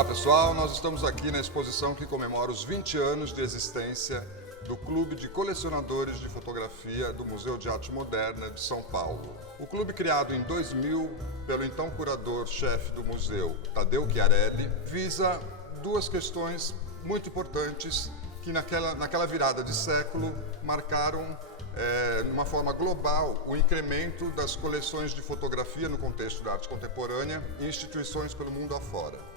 Olá pessoal, nós estamos aqui na exposição que comemora os 20 anos de existência do Clube de Colecionadores de Fotografia do Museu de Arte Moderna de São Paulo. O clube, criado em 2000 pelo então curador-chefe do museu, Tadeu Chiarelli, visa duas questões muito importantes que naquela virada de século marcaram de uma forma global o incremento das coleções de fotografia no contexto da arte contemporânea em instituições pelo mundo afora.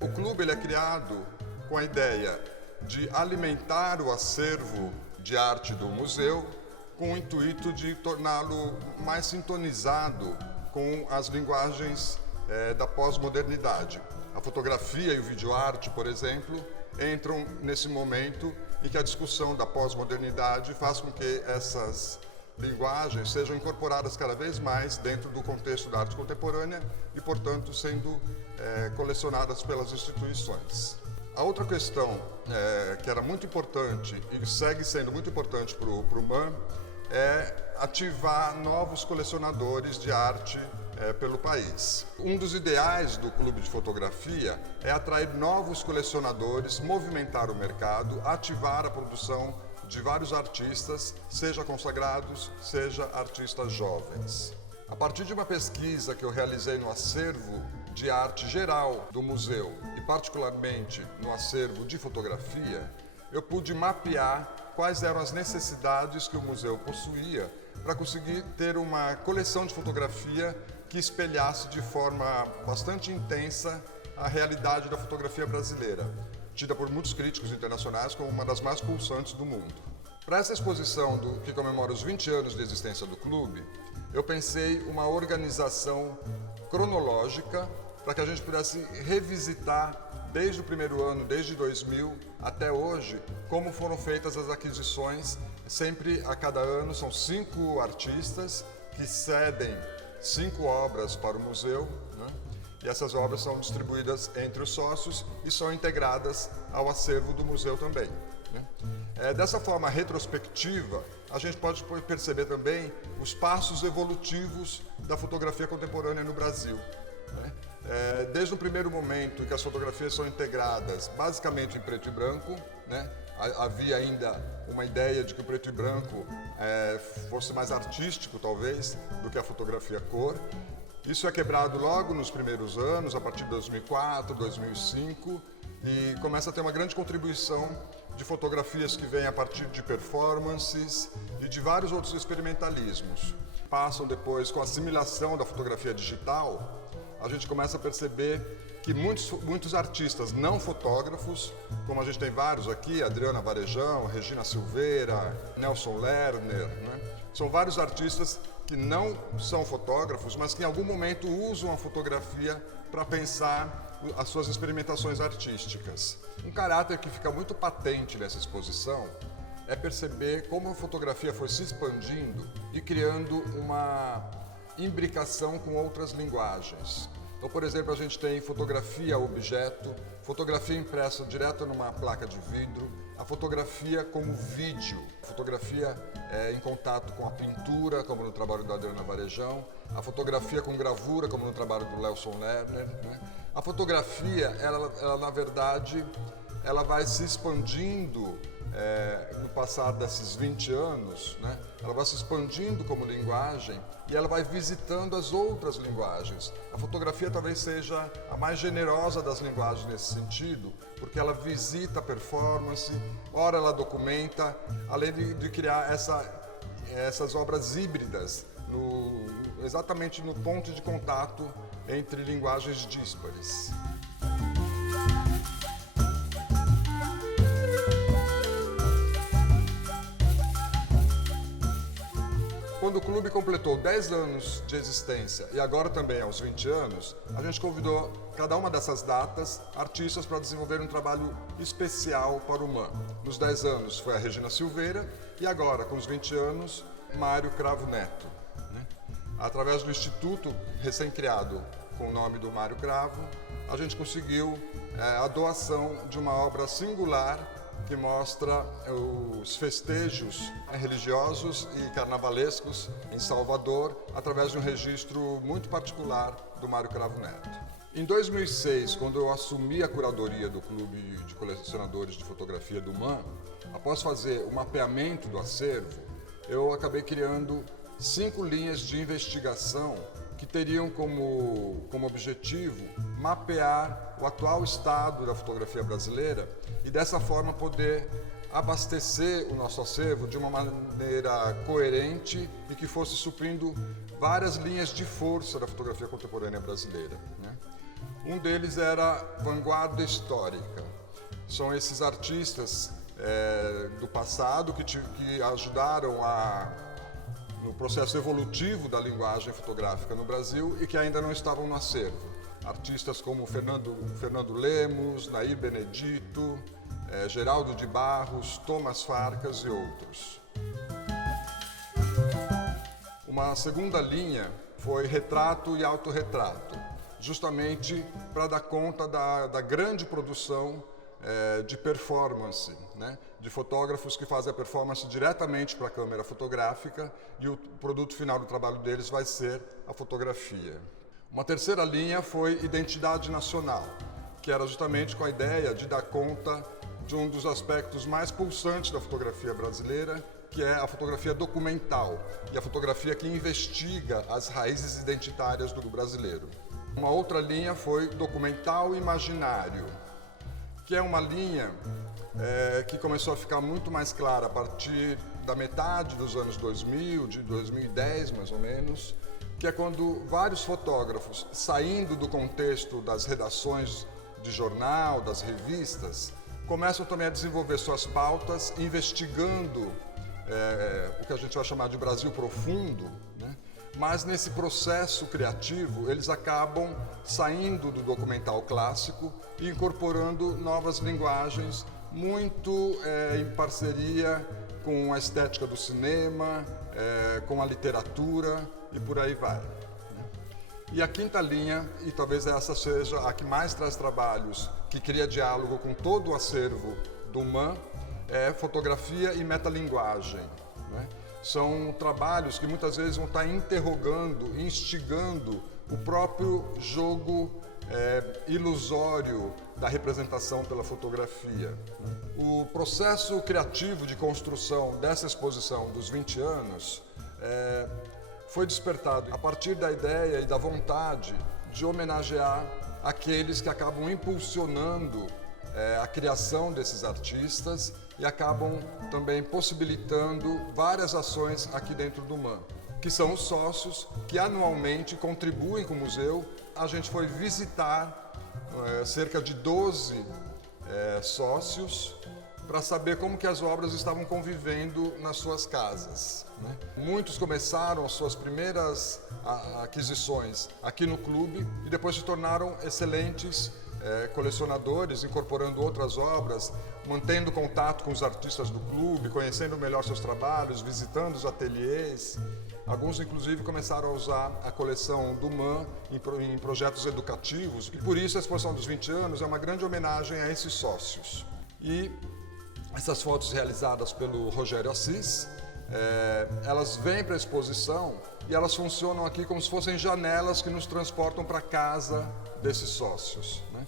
O clube ele é criado com a ideia de alimentar o acervo de arte do museu com o intuito de torná-lo mais sintonizado com as linguagens da pós-modernidade. A fotografia e o videoarte, por exemplo, entram nesse momento em que a discussão da pós-modernidade faz com que essas linguagens sejam incorporadas cada vez mais dentro do contexto da arte contemporânea e, portanto, sendo colecionadas pelas instituições. A outra questão que era muito importante e segue sendo muito importante para o MAM é ativar novos colecionadores de arte pelo país. Um dos ideais do Clube de Fotografia é atrair novos colecionadores, movimentar o mercado, ativar a produção de vários artistas, seja consagrados, seja artistas jovens. A partir de uma pesquisa que eu realizei no acervo de arte geral do museu e particularmente no acervo de fotografia, eu pude mapear quais eram as necessidades que o museu possuía para conseguir ter uma coleção de fotografia que espelhasse de forma bastante intensa a realidade da fotografia brasileira, tida por muitos críticos internacionais como uma das mais pulsantes do mundo. Para essa exposição que comemora os 20 anos de existência do clube, eu pensei uma organização cronológica para que a gente pudesse revisitar desde o primeiro ano, desde 2000 até hoje, como foram feitas as aquisições. Sempre a cada ano são 5 artistas que cedem 5 obras para o museu, né? E essas obras são distribuídas entre os sócios e são integradas ao acervo do museu também, né? Dessa forma retrospectiva, a gente pode perceber também os passos evolutivos da fotografia contemporânea no Brasil, né? Desde o primeiro momento em que as fotografias são integradas basicamente em preto e branco, né? Havia ainda uma ideia de que o preto e branco fosse mais artístico, talvez, do que a fotografia cor. Isso é quebrado logo nos primeiros anos, a partir de 2004, 2005, e começa a ter uma grande contribuição de fotografias que vêm a partir de performances e de vários outros experimentalismos. Passam depois com a assimilação da fotografia digital, a gente começa a perceber que muitos artistas não fotógrafos, como a gente tem vários aqui, Adriana Varejão, Regina Silveira, Nelson Lerner, né? São vários artistas que não são fotógrafos, mas que em algum momento usam a fotografia para pensar as suas experimentações artísticas. Um caráter que fica muito patente nessa exposição é perceber como a fotografia foi se expandindo e criando uma imbricação com outras linguagens. Então, por exemplo, a gente tem fotografia objeto, fotografia impressa direto numa placa de vidro, a fotografia como vídeo, fotografia em contato com a pintura, como no trabalho da Adriana Varejão, a fotografia com gravura, como no trabalho do Nelson Lerner, né? A fotografia, ela na verdade, ela vai se expandindo no passar desses 20 anos, né? Ela vai se expandindo como linguagem e ela vai visitando as outras linguagens. A fotografia talvez seja a mais generosa das linguagens nesse sentido, porque ela visita a performance, ora ela documenta, além de criar essas obras híbridas, exatamente no ponto de contato entre linguagens díspares. Quando o clube completou 10 anos de existência e agora também aos 20 anos, a gente convidou cada uma dessas datas artistas para desenvolver um trabalho especial para o MAM. Nos 10 anos foi a Regina Silveira e agora, com os 20 anos, Mário Cravo Neto, né? Através do instituto recém-criado com o nome do Mário Cravo, a gente conseguiu a doação de uma obra singular que mostra os festejos religiosos e carnavalescos em Salvador, através de um registro muito particular do Mário Cravo Neto. Em 2006, quando eu assumi a curadoria do Clube de Colecionadores de Fotografia do MAM, após fazer o mapeamento do acervo, eu acabei criando 5 linhas de investigação que teriam como objetivo mapear o atual estado da fotografia brasileira e dessa forma poder abastecer o nosso acervo de uma maneira coerente e que fosse suprindo várias linhas de força da fotografia contemporânea brasileira, né? Um deles era vanguarda histórica. São esses artistas do passado que ajudaram no processo evolutivo da linguagem fotográfica no Brasil e que ainda não estavam no acervo. Artistas como Fernando Lemos, Nair Benedito, Geraldo de Barros, Thomas Farkas e outros. Uma segunda linha foi retrato e autorretrato, justamente para dar conta da grande produção de performance, né? De fotógrafos que fazem a performance diretamente para a câmera fotográfica e o produto final do trabalho deles vai ser a fotografia. Uma terceira linha foi identidade nacional, que era justamente com a ideia de dar conta de um dos aspectos mais pulsantes da fotografia brasileira, que é a fotografia documental e a fotografia que investiga as raízes identitárias do brasileiro. Uma outra linha foi documental imaginário, que é uma linha que começou a ficar muito mais clara a partir da metade dos anos 2000, de 2010 mais ou menos, que é quando vários fotógrafos, saindo do contexto das redações de jornal, das revistas, começam também a desenvolver suas pautas, investigando o que a gente vai chamar de Brasil profundo, né? Mas nesse processo criativo eles acabam saindo do documental clássico e incorporando novas linguagens muito em parceria com a estética do cinema, com a literatura e por aí vai. E a quinta linha, e talvez essa seja a que mais traz trabalhos, que cria diálogo com todo o acervo do MAM, é fotografia e metalinguagem, né? São trabalhos que muitas vezes vão estar interrogando, instigando o próprio jogo ilusório da representação pela fotografia. O processo criativo de construção dessa exposição dos 20 anos foi despertado a partir da ideia e da vontade de homenagear aqueles que acabam impulsionando a criação desses artistas e acabam também possibilitando várias ações aqui dentro do MAM, que são os sócios que anualmente contribuem com o museu. A gente foi visitar cerca de 12 sócios para saber como que as obras estavam convivendo nas suas casas, né? Muitos começaram as suas primeiras aquisições aqui no clube e depois se tornaram excelentes colecionadores, incorporando outras obras, mantendo contato com os artistas do clube, conhecendo melhor seus trabalhos, visitando os ateliês. Alguns, inclusive, começaram a usar a coleção do MAM em projetos educativos, e por isso a exposição dos 20 anos é uma grande homenagem a esses sócios. E essas fotos realizadas pelo Rogério Assis, elas vêm para a exposição e elas funcionam aqui como se fossem janelas que nos transportam para a casa desses sócios, né?